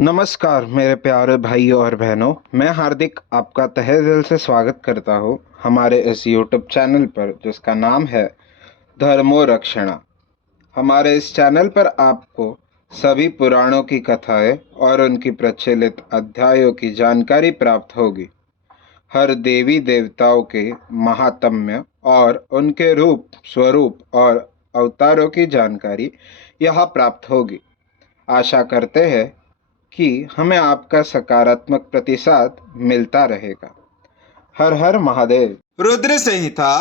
नमस्कार मेरे प्यारे भाइयों और बहनों, मैं हार्दिक आपका तहे दिल से स्वागत करता हूँ हमारे इस यूट्यूब चैनल पर जिसका नाम है धर्मो रक्षणा। हमारे इस चैनल पर आपको सभी पुराणों की कथाएं और उनकी प्रचलित अध्यायों की जानकारी प्राप्त होगी। हर देवी देवताओं के महात्म्य और उनके रूप स्वरूप और अवतारों की जानकारी यहाँ प्राप्त होगी। आशा करते हैं कि हमें आपका सकारात्मक प्रतिसाद मिलता रहेगा। हर हर महादेव। रुद्र संहिता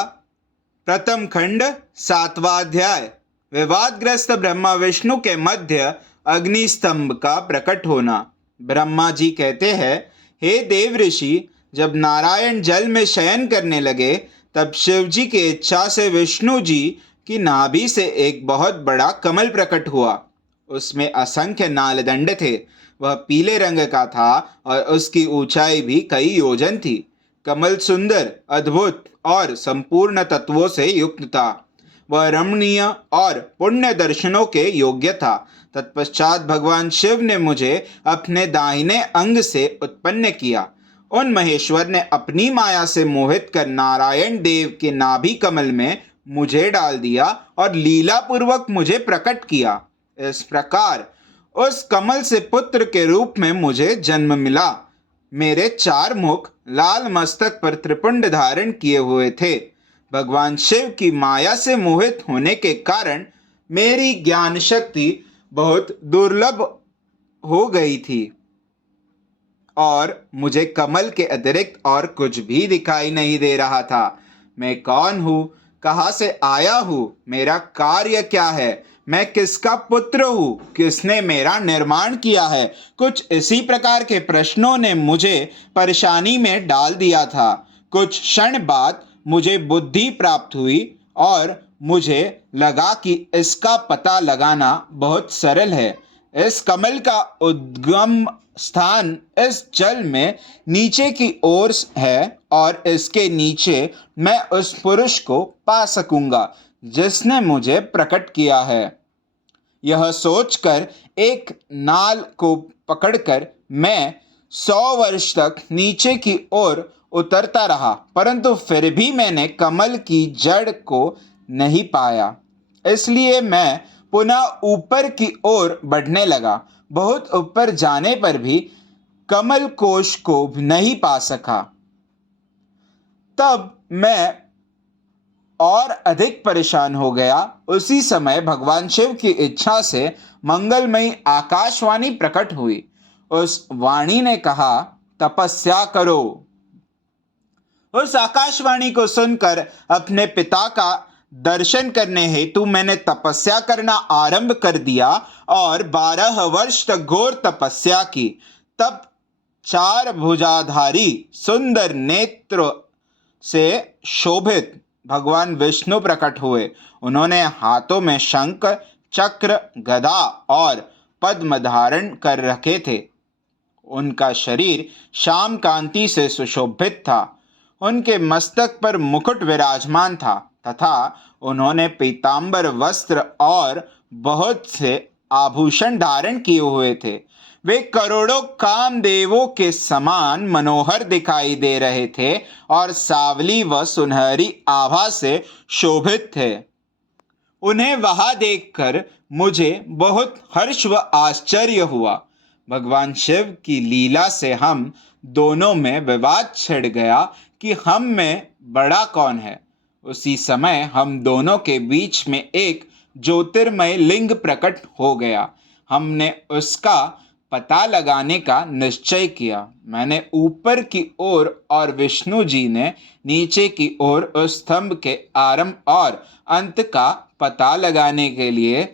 प्रथम खंड सातवां अध्याय। विवादग्रस्त ब्रह्मा विष्णु के मध्य अग्नि स्तंभ का प्रकट होना। ब्रह्मा जी कहते हैं, हे देव ऋषि, जब नारायण जल में शयन करने लगे तब शिव जी की इच्छा से विष्णु जी की नाभि से एक बहुत बड़ा कमल प्रकट हुआ। उसमें असंख्य नालदंड थे। वह पीले रंग का था और उसकी ऊंचाई भी कई योजन थी। कमल सुंदर, अद्भुत और संपूर्ण तत्वों से युक्त था। वह रमणीय और पुण्य दर्शनों के योग्य था। तत्पश्चात भगवान शिव ने मुझे अपने दाहिने अंग से उत्पन्न किया। उन महेश्वर ने अपनी माया से मोहित कर नारायण देव के नाभि कमल में मुझे डाल दिया और लीला पूर्वक मुझे प्रकट किया। इस प्रकार उस कमल से पुत्र के रूप में मुझे जन्म मिला। मेरे चार मुख लाल मस्तक पर त्रिपुंड धारण किए हुए थे। भगवान शिव की माया से मोहित होने के कारण मेरी ज्ञान शक्ति बहुत दुर्लभ हो गई थी और मुझे कमल के अतिरिक्त और कुछ भी दिखाई नहीं दे रहा था। मैं कौन हूँ, कहाँ से आया हूँ, मेरा कार्य क्या है, मैं किसका पुत्र हूँ, किसने मेरा निर्माण किया है, कुछ इसी प्रकार के प्रश्नों ने मुझे परेशानी में डाल दिया था। कुछ क्षण बाद मुझे बुद्धि प्राप्त हुई और मुझे लगा कि इसका पता लगाना बहुत सरल है। इस कमल का उद्गम स्थान इस जल में नीचे की ओर है और इसके नीचे मैं उस पुरुष को पा सकूंगा जिसने मुझे प्रकट किया है। यह सोचकर एक नाल को पकड़कर मैं 100 वर्ष तक नीचे की ओर उतरता रहा, परंतु फिर भी मैंने कमल की जड़ को नहीं पाया। इसलिए मैं पुनः ऊपर की ओर बढ़ने लगा। बहुत ऊपर जाने पर भी कमल कोश को नहीं पा सका। तब मैं और अधिक परेशान हो गया। उसी समय भगवान शिव की इच्छा से मंगलमयी आकाशवाणी प्रकट हुई। उस वाणी ने कहा, तपस्या करो। उस आकाशवाणी को सुनकर अपने पिता का दर्शन करने हेतु मैंने तपस्या करना आरंभ कर दिया और 12 वर्ष तक घोर तपस्या की। तब 4 भुजाधारी सुंदर नेत्र से शोभित भगवान विष्णु प्रकट हुए। उन्होंने हाथों में शंख, चक्र, गदा और पद्म धारण कर रखे थे। उनका शरीर श्याम कांति से सुशोभित था। उनके मस्तक पर मुकुट विराजमान था तथा उन्होंने पीतांबर वस्त्र और बहुत से आभूषण धारण किए हुए थे। वे करोड़ों कामदेवों के समान मनोहर दिखाई दे रहे थे और सावली व सुनहरी आभा से शोभित थे। उन्हें वहां देखकर मुझे बहुत हर्ष व आश्चर्य हुआ। भगवान शिव की लीला से हम दोनों में विवाद छिड़ गया कि हम में बड़ा कौन है। उसी समय हम दोनों के बीच में एक ज्योतिर्मय लिंग प्रकट हो गया। हमने उसका पता लगाने का निश्चय किया। मैंने ऊपर की ओर और विष्णु जी ने नीचे की ओर उस स्तंभ के आरंभ और अंत का पता लगाने के लिए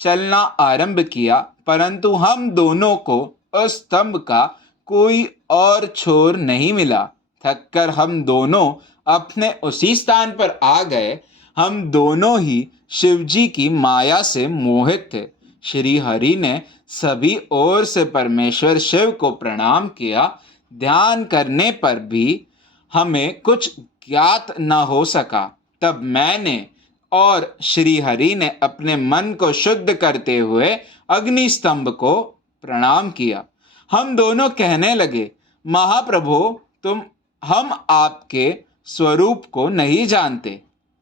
चलना आरंभ किया, परंतु हम दोनों को उस स्तंभ का कोई और छोर नहीं मिला। थककर हम दोनों अपने उसी स्थान पर आ गए। हम दोनों ही शिवजी की माया से मोहित थे। श्री हरि ने सभी ओर से परमेश्वर शिव को प्रणाम किया। ध्यान करने पर भी हमें कुछ ज्ञात न हो सका। तब मैंने और श्री हरि ने अपने मन को शुद्ध करते हुए अग्नि स्तंभ को प्रणाम किया। हम दोनों कहने लगे, महाप्रभु, हम आपके स्वरूप को नहीं जानते।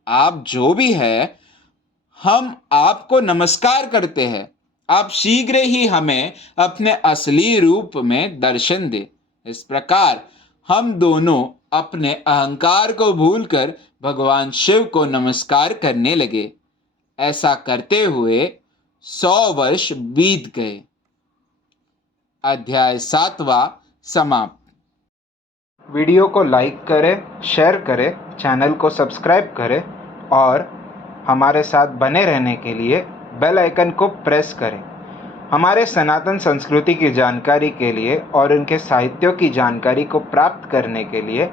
आप जो भी है, हम आपको नमस्कार करते हैं। आप शीघ्र ही हमें अपने असली रूप में दर्शन दे। इस प्रकार हम दोनों अपने अहंकार को भूलकर भगवान शिव को नमस्कार करने लगे। ऐसा करते हुए 100 वर्ष बीत गए। अध्याय 7वां समाप्त। वीडियो को लाइक करें, शेयर करें, चैनल को सब्सक्राइब करें और हमारे साथ बने रहने के लिए बेल आइकन को प्रेस करें। हमारे सनातन संस्कृति की जानकारी के लिए और उनके साहित्यों की जानकारी को प्राप्त करने के लिए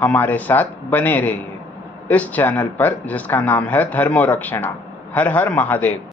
हमारे साथ बने रहिए इस चैनल पर, जिसका नाम है धर्मो रक्षणा। हर हर महादेव।